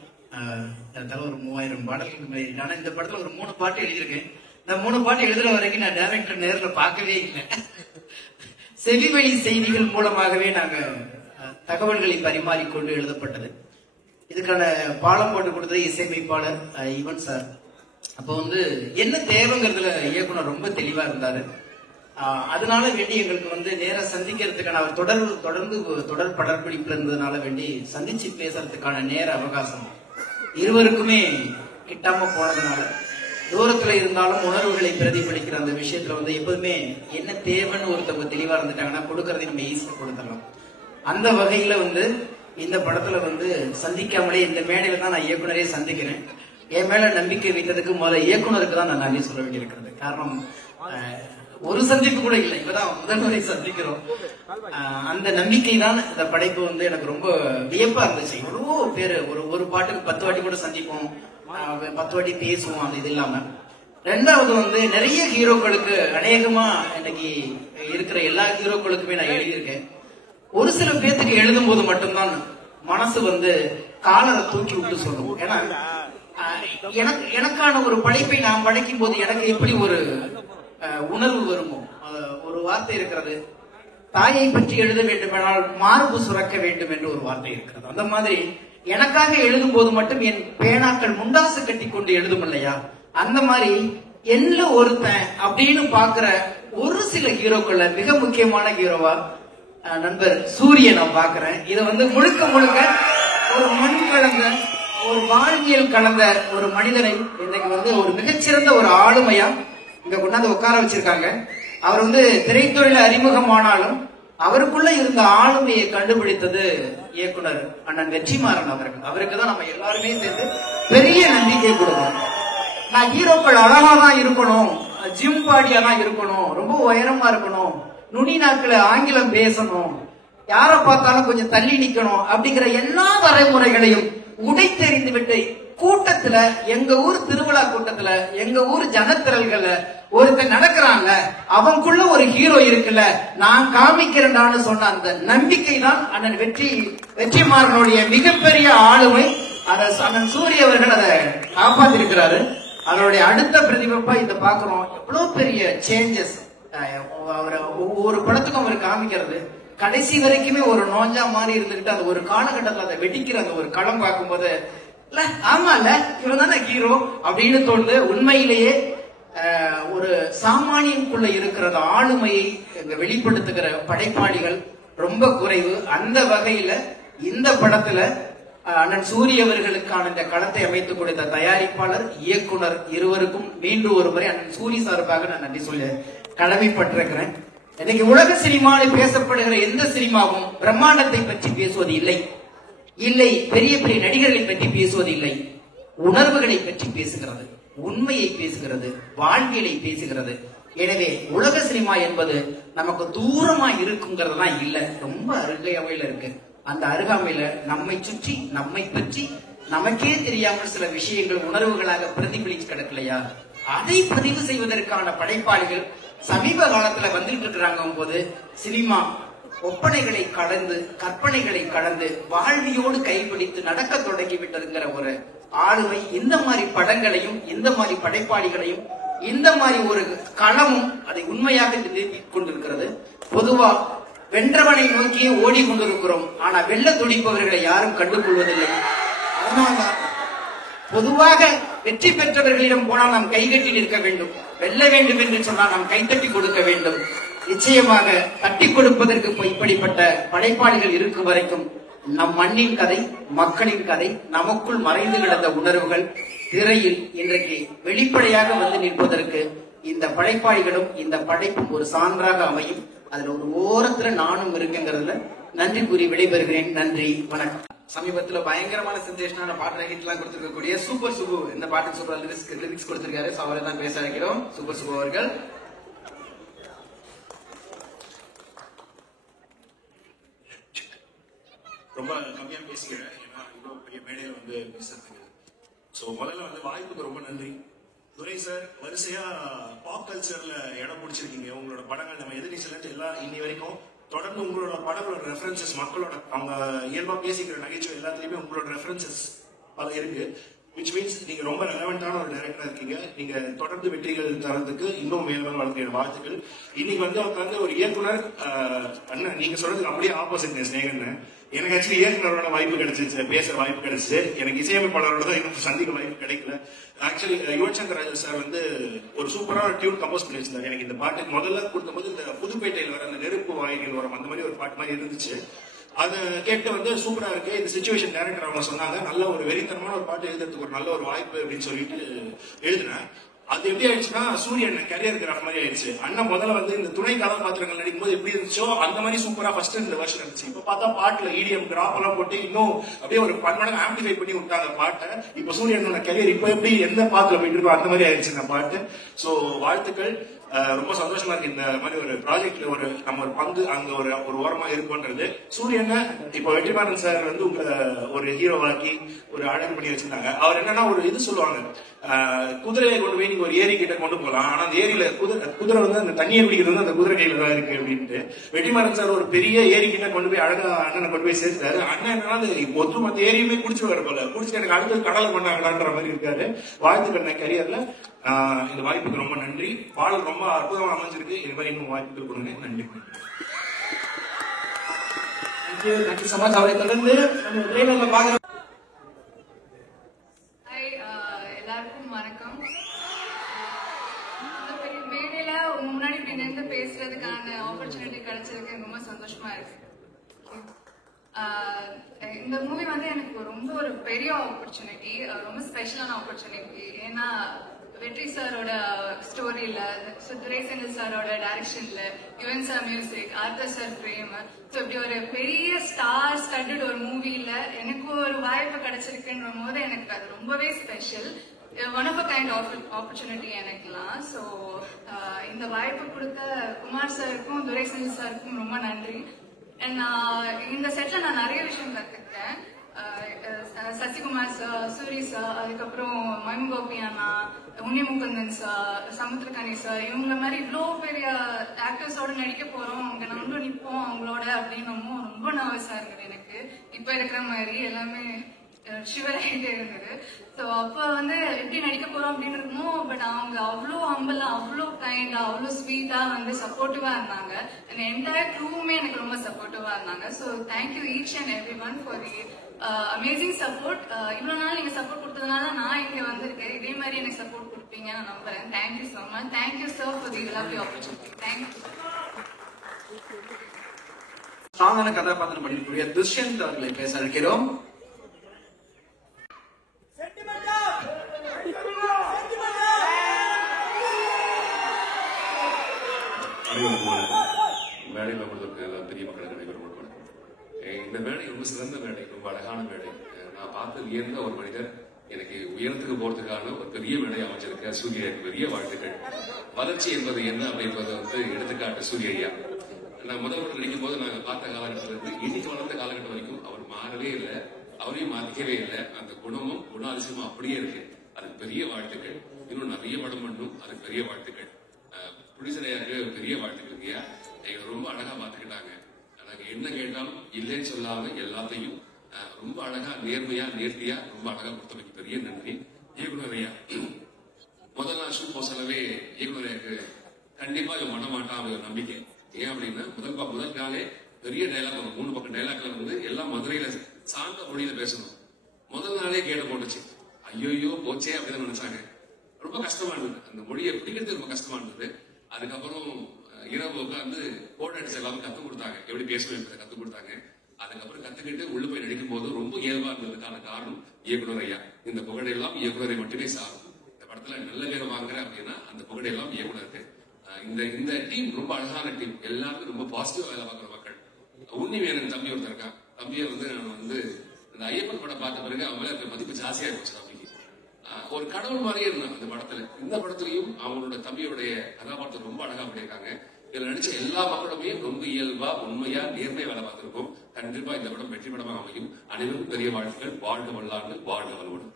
ஏறத்தாலும் ஒரு 3000 பாடல்களுக்கு மேலே. ஆனால் இந்த படத்துல ஒரு 3 பாட்டு எழுதியிருக்கேன். இந்த 3 பாட்டு எழுதுற வரைக்கும் நான் டைரக்டர் நேரில் பார்க்கவே இல்லை. செவிவழி செய்திகள் மூலமாகவே நாங்க தகவல்களை பரிமாறிக்கொண்டு எழுதப்பட்டது. இதுக்கான பாலம் போட்டு கொடுத்தது இசையமைப்பாளர் யுவன் சார். அப்போ வந்து என்ன தேவைங்கிறதுல இயக்குனர் ரொம்ப தெளிவா இருந்தாரு. அதனால வேண்டி எங்களுக்கு வந்து நேரம் சந்திக்கிறதுக்கான அவர் தொடர்ந்து தொடர் படப்பிடிப்புல இருந்ததுனால வேண்டி சந்திச்சு பேசுறதுக்கான நேர அவகாசம் இருவருக்குமே கிட்டாம போனதுனால, தூரத்துல இருந்தாலும் உணர்வுகளை பிரதிபலிக்கிற அந்த விஷயத்துல வந்து எப்போதுமே என்ன தேவைன்னு ஒருத்தவங்க தெளிவா இருந்துட்டாங்கன்னா கொடுக்கறதை நம்ம ஈஸியா கொடுத்துடலாம். அந்த வகையில வந்து இந்த படத்துல வந்து சந்திக்காமலே இந்த மேடையில தான் நான் இயக்குனரே சந்திக்கிறேன். என் மேல நம்பிக்கை வைத்ததுக்கு முதல்ல இயக்குனருக்கு தான் நான் நன்றி சொல்ல வேண்டியிருக்கிறது. காரணம், ஒரு சந்திப்பு கூட இல்லை, இப்பதான் முதல் முறை சந்திக்கிறோம். அந்த நம்பிக்கை தான் இந்த படைப்பு வந்து எனக்கு ரொம்ப வியப்பா இருந்துச்சு. எவ்வளவோ பேரு ஒரு பாட்டுக்கு 10 வாட்டி கூட சந்திப்போம், 10 வாட்டி பேசுவோம். அந்த இது இல்லாம ரெண்டாவது வந்து நிறைய ஹீரோக்களுக்கு, அநேகமா இன்னைக்கு இருக்கிற எல்லா ஹீரோக்களுக்குமே நான் எழுதியிருக்கேன். ஒரு சில பேத்துக்கு எழுதும் போது மட்டும்தான் மனசு வந்து காலரை தூக்கி விட்டு சொல்லும். ஏன்னா எனக்கான ஒரு படைப்பை நான் படைக்கும் போது எனக்கு எப்படி ஒரு உணர்வு வருமோ. ஒரு வார்த்தை இருக்கிறது, தாயை பற்றி எழுத வேண்டுமானால் மார்பு சுரக்க வேண்டும் என்று ஒரு வார்த்தை இருக்கிறது. அந்த மாதிரி எனக்காக எழுதும் போது மட்டும் என் பேனாக்கள் முண்டாசு கட்டி கொண்டு எழுதும் இல்லையா, அந்த மாதிரி என்ன ஒருத்தன் அப்படின்னு பாக்குற ஒரு சில ஹீரோக்கள் மிக முக்கியமான ஹீரோவா நண்பர் சூரிய நான் பாக்குறேன். இதை வந்து முழுக்க ஒரு மண் கலந்த, ஒரு வாழ்வியல் கலந்த ஒரு மனிதனை இன்னைக்கு வந்து ஒரு மிகச்சிறந்த ஒரு ஆளுமையா இங்க கொண்டாந்து உட்கார வச்சிருக்காங்க. அவர் வந்து திரைத்துறையில அறிமுகமானாலும் அவருக்குள்ள இருந்த ஆளுமையை கண்டுபிடித்தது இயக்குனர் அண்ணன் வெற்றிமாறன் அவர்கள். அவருக்கு தான் நம்ம எல்லாருமே சேர்ந்து பெரிய நம்பிக்கை கொடுக்கணும். நான் ஹீரோக்கள் அழகா தான் இருக்கணும், ஜிம் பாடியா தான் இருக்கணும், ரொம்ப உயரமா இருக்கணும், நுனி நாட்கள ஆங்கிலம் பேசணும், யாரை பார்த்தாலும் கொஞ்சம் தள்ளி நிக்கணும் அப்படிங்கிற எல்லா வரைமுறைகளையும் உடைத்தெறிந்து விட்டு கூட்டத்துல, எங்க ஊர் திருவிழா கூட்டத்துல, எங்க ஊர் ஜனத்திரல்கள்ல ஒருத்தன் நடக்கிறாங்க, அவனுக்குள்ள ஒரு ஹீரோ இருக்குல்ல, நான் காமிக்கிறேன்டான்னு சொன்ன அந்த நம்பிக்கை தான் அண்ணன் வெற்றிமாறனுடைய மிகப்பெரிய ஆளுமை. அதை அண்ணன் சூரிய அவர்கள் அதை காப்பாத்திருக்கிறாரு. அதனுடைய அடுத்த பிரதிபலிப்பா இதை பாக்குறோம். எவ்வளவு பெரிய சேஞ்சஸ் அவரை ஒவ்வொரு படத்துக்கும் அவர் காமிக்கிறது. கடைசி வரைக்குமே ஒரு நோஞ்சா மாதிரி இருந்துகிட்டு அந்த ஒரு காலகட்டத்தில் அதை வெடிக்கிற அந்த ஒரு களம் பார்க்கும்போது இல்ல ஆமா இல்ல இவன் தானே ஹீரோ அப்படின்னு தோணுது. உண்மையிலேயே ஒரு சாமானியனுக்குள்ள இருக்கிற ஆளுமையை வெளிப்படுத்துகிற படைப்பாளிகள் ரொம்ப குறைவு. அந்த வகையில இந்த படத்துல அண்ணன் சூரிய அவர்களுக்கான இந்த களத்தை அமைத்துக் கொடுத்த தயாரிப்பாளர், இயக்குனர் இருவருக்கும் மீண்டும் ஒரு முறை அண்ணன் சூரிய சார்பாக நான் நன்றி சொல்ல கடமைப்பட்டிருக்கிறேன். இன்னைக்கு உலக சினிமாவில் பேசப்படுகிற எந்த சினிமாவும் பிரம்மாண்டத்தை பற்றி பேசுவது இல்லை, பெரிய பெரிய நடிகர்களை பற்றி பேசுவது இல்லை, உணர்வுகளை பற்றி பேசுகிறது, உண்மையை பேசுகிறது, வாழ்வியலை பேசுகிறது. எனவே உலக சினிமா என்பது நமக்கு தூரமா இருக்குங்கிறதுலாம் இல்ல, ரொம்ப அருகாமையில இருக்கு. அந்த அருகாமையில நம்மை சுற்றி, நம்மை பற்றி நமக்கே தெரியாமல் சில விஷயங்கள் உணர்வுகளாக பிரதிபலிச்சு கிடக்கலையா, அதை பதிவு செய்வதற்கான படைப்பாளிகள் சமீப காலத்துல வந்துட்டு இருக்கிறாங்க போது சினிமா ஒப்பனைகளை கடந்து, கற்பனைகளை கடந்து வாழ்வியோடு கைப்பிடித்து நடக்க தொடங்கி விட்டதுங்கிற ஒரு ஆளுமை இந்த மாதிரி படங்களையும், இந்த மாதிரி படைப்பாளிகளையும், இந்த மாதிரி ஒரு களமும் அதை உண்மையாக நிரூபித்துக் கொண்டிருக்கிறது. பொதுவா வென்றவனை நோக்கியே ஓடிக்கொண்டிருக்கிறோம், ஆனா வெல்ல துடிப்பவர்களை யாரும் கண்டுகொள்வதில்லை. அதனால்தான் பொதுவாக வெற்றி பெற்றவர்களிடம் போனால் நாம் கைகட்டி நிற்க வேண்டும், வெல்ல வேண்டும் என்று சொன்னால் நாம் கைத்தட்டி கொடுக்க வேண்டும். நிச்சயமாக தட்டி கொடுப்பதற்கு இப்படிப்பட்ட படைப்பாளிகள் இருக்கும் வரைக்கும் நம் மண்ணின் கதை, மக்களின் கதை, நமக்குள் மறைந்து கிடந்த உணர்வுகள் திரையில் இன்றைக்கு வெளிப்படையாக வந்து நிற்பதற்கு இந்த படைப்பாளிகளும் இந்த படைப்பும் ஒரு சான்றாக அமையும். அதுல ஒரு ஓரத்துல நானும் இருக்குங்கிறதுல நன்றி கூறி விடைபெறுகிறேன். நன்றி, வணக்கம். சமீபத்துல பயங்கரமான சென்சேஷனான பாட்டு ஹிட் எல்லாம் கொடுத்திருக்கக்கூடிய சூப்பர் சுபு இந்த பாட்டுக்கு சூப்பர் லிரிக்ஸ் கொடுத்திருக்காரு. அவரை தான் பேச வைக்கிறோம். சூப்பர் சுபு அவர்கள். ரொம்ப கம்மியா பேசிக்கிறேன், ஏன்னா இவ்வளவு பெரிய மேடையில வந்து பேசுறதுக்கு. சோ முதல்ல வந்து வாய்ப்புக்கு ரொம்ப நன்றி. துரை சார், வரிசையா பாப் கல்ச்சர்ல இடம் பிடிச்சிருக்கீங்க. உங்களோட படங்கள் நம்ம எதிர்நீச்சல் எல்லாம் இன்னி வரைக்கும் தொடர்ந்து உங்களோட படங்களோட ரெஃபரன்சஸ், மக்களோட அவங்க இயல்பா பேசிக்கிற நகைச்சுவை எல்லாத்துலயுமே உங்களோட ரெஃபரன்சஸ் பல இருக்கு. விச் மீன்ஸ் நீங்க ரொம்ப ரெலவென்டான ஒரு டைரக்டரா இருக்கீங்க. நீங்க தொடர்ந்து வெற்றிகள் தரதுக்கு இன்னும் மேலும் வளர்க்கிற வாழ்த்துக்கள். இன்னைக்கு வந்து உட்காந்து ஒரு இயக்குனர் அண்ணன் நீங்க சொல்றதுக்கு அப்படியே ஆப்போசிட் ஸ்நேகன். எனக்கு ஆக்சுவலி இயக்குனரோட வாய்ப்பு கிடைச்சிச்சு, பேசுற வாய்ப்பு கிடைச்சிச்சு. எனக்கு இசையமைப்பாளரோட தான் இன்னும் சந்திக்க வாய்ப்பு கிடைக்கல. ஆக்சுவலி யுவன் சங்கர் ராஜா சார் வந்து ஒரு சூப்பரான டியூன் கம்போஸ் பண்ணி வச்சிருந்தாரு. எனக்கு இந்த பாட்டுக்கு முதல்ல கொடுக்கும்போது இந்த புதுப்பேட்டையில் வர அந்த நெருப்பு வாயில் வரும் அந்த மாதிரி ஒரு பாட்டு மாதிரி இருந்துச்சு. அதை கேட்டு வந்து சூப்பரா இருக்கு, இந்த சிச்சுவேஷன் டைரக்டர் அவங்க சொன்னாங்க, நல்ல ஒரு வெறித்தனமான ஒரு பாட்டு எழுதுறதுக்கு ஒரு நல்ல ஒரு வாய்ப்பு அப்படின்னு சொல்லிட்டு எழுதினேன். அது எப்படி ஆயிடுச்சுன்னா சூரியன் கேரியர் கிராஃப் மாதிரி ஆயிடுச்சு. அண்ணன் முதல்ல வந்து இந்த துணை கதாபாத்திரங்கள் நடிக்கும் போது எப்படி இருந்துச்சோ அந்த மாதிரி சூப்பரா ஃபர்ஸ்ட் இந்த வருஷன் இருந்துச்சு. இப்ப பார்த்தா பாட்டுல EDM கிராப் எல்லாம் போட்டு இன்னும் அப்படியே ஒரு 10 மடங்கு ஆம்பிளிஃபை பண்ணி விட்டாங்க பாட்டை. இப்ப சூரியனோட கேரியர் இப்ப எப்படி எந்த பாத்துல போயிட்டு இருக்கோ அந்த மாதிரி ஆயிடுச்சு இந்த பாட்டு. சோ வாழ்த்துக்கள். ரொம்ப சந்தோஷமா இருக்கு இந்த மாதிரி ஒரு ப்ராஜெக்ட்ல ஒரு நம்ம ஒரு பங்கு அங்க ஒரு ஓரமா இருக்கும்ன்றது. சூரியனை இப்ப வெற்றிமாறன் சார் வந்து உங்களை ஒரு ஹீரோவாக்கி ஒரு அழகு பண்ணி வச்சிருந்தாங்க. அவர் என்னன்னா ஒரு இது சொல்லுவாங்க, குதிரையை கொண்டு போய் நீங்க ஒரு ஏரி கிட்ட கொண்டு போகலாம், ஆனா அந்த ஏரியில குதிரை வந்து அந்த தண்ணியை குடிக்கிறது வந்து அந்த குதிரை கையில தான் இருக்கு அப்படின்ட்டு வெற்றிமாறன் சார் ஒரு பெரிய ஏரி கிட்ட கொண்டு போய் அழகா அண்ணனை கொண்டு போய் சேர்த்தாரு. அண்ணன் என்னன்னா ஒத்து மத்த ஏரியுமே குடிச்சு வர போல குடிச்சு எனக்கு அடுத்து கடலை பண்ணாங்களான்ற மாதிரி இருக்காரு. வாழ்த்துக்கள் கரியர்ல. இந்த வாய்ப்புக்கு ரொம்ப நன்றி. பாடல் ரொம்ப அற்புதமா அமைஞ்சிருக்கு. இது மாதிரி இன்னும் வாய்ப்புகள் கொடுங்க. நன்றி. Thank you so much. அவரை தொடர்ந்து நம்ம பாக்குறோம். எல்லாருக்கும் வணக்கம். இந்த பெரிய மேடையில உங்க முன்னாடி இப்படி நின்று பேசுறதுக்கான ஆப்பர்ச்சுனிட்டி கிடைச்சிருக்கு, ரொம்ப சந்தோஷமா இருக்கு. இந்த மூவி வந்து எனக்கு ரொம்ப ஒரு பெரிய ஆப்பர்ச்சுனிட்டி, ரொம்ப ஸ்பெஷலான ஆப்பர்ச்சுனிட்டி. ஏன்னா வெற்றி சாரோட ஸ்டோரியில, துரை செந்தில் சாரோட டைரக்ஷன்ல, Yuvan sir music, author sir frame, இப்படி ஒரு பெரிய ஸ்டார் ஸ்டட்டட் ஒரு மூவில எனக்கு ஒரு வாய்ப்பு கிடைச்சிருக்குன்ற போது எனக்கு அது ரொம்பவே special. One of a kind opportunity எனக்குலாம். ஸோ இந்த வாய்ப்பு கொடுத்த குமார் சாருக்கும் துரை செந்தில் சாருக்கும் ரொம்ப நன்றி. இந்த செட்ல நான் நிறைய விஷயம் கத்துக்கிட்டேன். சசிகுமார் சார், சூரி சார், அதுக்கப்புறம் மயங்கோபி அண்ணா, உன்னிமுகுந்தன் சார், சமுத்திரகனி சார், இவங்கள மாதிரி இவ்வளோ பெரிய ஆக்டர்ஸோட நடிக்க போறோம், அவங்க நம்மளும் நிற்போம் அவங்களோட அப்படின்னு ரொம்ப நர்வஸா இருக்குது எனக்கு. இப்ப இருக்கிற மாதிரி எல்லாமே ஷிவராயிட்டே இருந்தது. ஸோ அப்ப வந்து எப்படி நடிக்க போறோம் அப்படின்னு இருக்குமோ, பட் அவங்க அவ்வளோ ஹம்பிளா, அவ்வளோ கைண்டா, அவ்வளோ ஸ்வீட்டா வந்து சப்போர்ட்டிவா இருந்தாங்க. அந்த என்டையர் க்ரூவுமே எனக்கு ரொம்ப சப்போர்ட்டிவா இருந்தாங்க. So thank you each and every one for the amazing support. இவ்வளவு நாள் நீங்க சப்போர்ட் கொடுத்ததுனால நான் இங்க வந்திருக்கேன். இதே மாதிரி எனக்கு சப்போர்ட் கொடுப்பீங்க நான் நம்புறேன். Thank you so much. Thank you sir for the lovely opportunity. Thank you. ஸ்ட்ராங்கான கதாபாத்திரம் பண்ணிக்கூடிய துஷ்யந்த் அவர்களை பேச அழைக்கிறோம். மேடையில் அமர்ந்திருக்க எல்லா பெரிய மக்களுக்கு அனைவரும் வணக்கம். இந்த மேடை ரொம்ப சிறந்த மேடை, ரொம்ப அழகான மேடை. நான் பார்த்து வியந்த ஒரு மனிதர் எனக்கு உயரத்துக்கு போறதுக்கான ஒரு பெரிய மேடை அமைச்சிருக்க சூரியனுக்கு பெரிய வாழ்த்துக்கள். வளர்ச்சி என்பது என்ன அப்படின்றது வந்து எடுத்துக்காட்டு சூரிய ஐயா. நான் முதல் நடிக்கும் போது நாங்கள் பார்த்த காலகட்டத்தில் இருந்து இன்னைக்கு வளர்ந்த காலகட்டம் வரைக்கும் அவர் மாறவே இல்லை, அவரையும் மாற்றிக்கவே இல்லை. அந்த குணமும் குணாதிசயமும் அப்படியே இருக்கு. அதுக்கு பெரிய வாழ்த்துக்கள். இன்னும் நிறைய படம் பண்ணும், அதுக்கு பெரிய வாழ்த்துக்கள். புடிசரையாக்கு பெரிய வாழ்த்துக்கள் ஐயா. எங்களை ரொம்ப அழகா பார்த்துக்கிட்டாங்க. நாங்க என்ன கேட்டாலும் இல்லைன்னு சொல்லாம எல்லாத்தையும் ரொம்ப அழகா நேர்மையா நேர்த்தியா ரொம்ப அழகா கொடுத்தமைக்கு பெரிய நன்றி. இயக்குனர் ஐயா முதல் நாள் ஷூட் போசலவே இயக்குனர் ஐயாக்கு கண்டிப்பா இவன் பண்ண மாட்டான் ஒரு நம்பிக்கை. ஏன் அப்படின்னா முதல் நாளே பெரிய டைலாக், ஒரு 3 பக்கம் டைலாக்ல வந்து எல்லாம் மதுரையில சாந்த மொழியில பேசணும். முதல் நாளே கேட்ட போட்டுச்சு. ஐயோ போச்சே அப்படின்னு நினைச்சாங்க. ரொம்ப கஷ்டமா இருந்தது, அந்த மொழியை பிடிக்கிறது ரொம்ப கஷ்டமா இருந்தது. அதுக்கப்புறம் இரவு உட்காந்து போட்டோ அடிச்சு எல்லாமே கத்துக் கொடுத்தாங்க, எப்படி பேசணும் என்பதை கத்துக் கொடுத்தாங்க. அதுக்கப்புறம் கத்துக்கிட்டு உள்ள போய் நடிக்கும் போது ரொம்ப இயல்பா இருந்ததுக்கான காரணம் இயக்குனர் ஐயா. இந்த புகழெல்லாம் இயக்குனரை மட்டுமே சாரும். இந்த படத்துல நல்ல பேரை வாங்குறேன் அப்படின்னா அந்த புகழெல்லாம் இயக்குனருக்கு. இந்த டீம் ரொம்ப அழகான டீம், எல்லாருமே ரொம்ப பாசிட்டிவா வேலை பார்க்குற மக்கள். உன்னிவேலன் தம்பி ஒருத்தர் இருக்கான். தம்பியை வந்து நான் வந்து இந்த ஐயப்பன் படம் பார்த்த பிறகு அவங்க மேல மதிப்பு ஜாஸ்தியா போச்சு. தம்பிக்கு ஒரு கடவுள் மாதிரியே இருந்தாங்க இந்த படத்துல. இந்த படத்துலயும் அவங்களோட தம்பியோடைய கதாபாத்திரம் ரொம்ப அழகா பண்ணியிருக்காங்க. இதுல நடிச்ச எல்லா மக்களுமே ரொம்ப இயல்பா உண்மையா நேர்மையா வேலை பார்த்திருக்கோம். கண்டிப்பா இந்த படம் வெற்றி படமாக அமையும். அனைவரும் பெரிய வாழ்த்துக்கள். வாழ்க வல்லாண்டு, வாழ்க வலுவுடன்.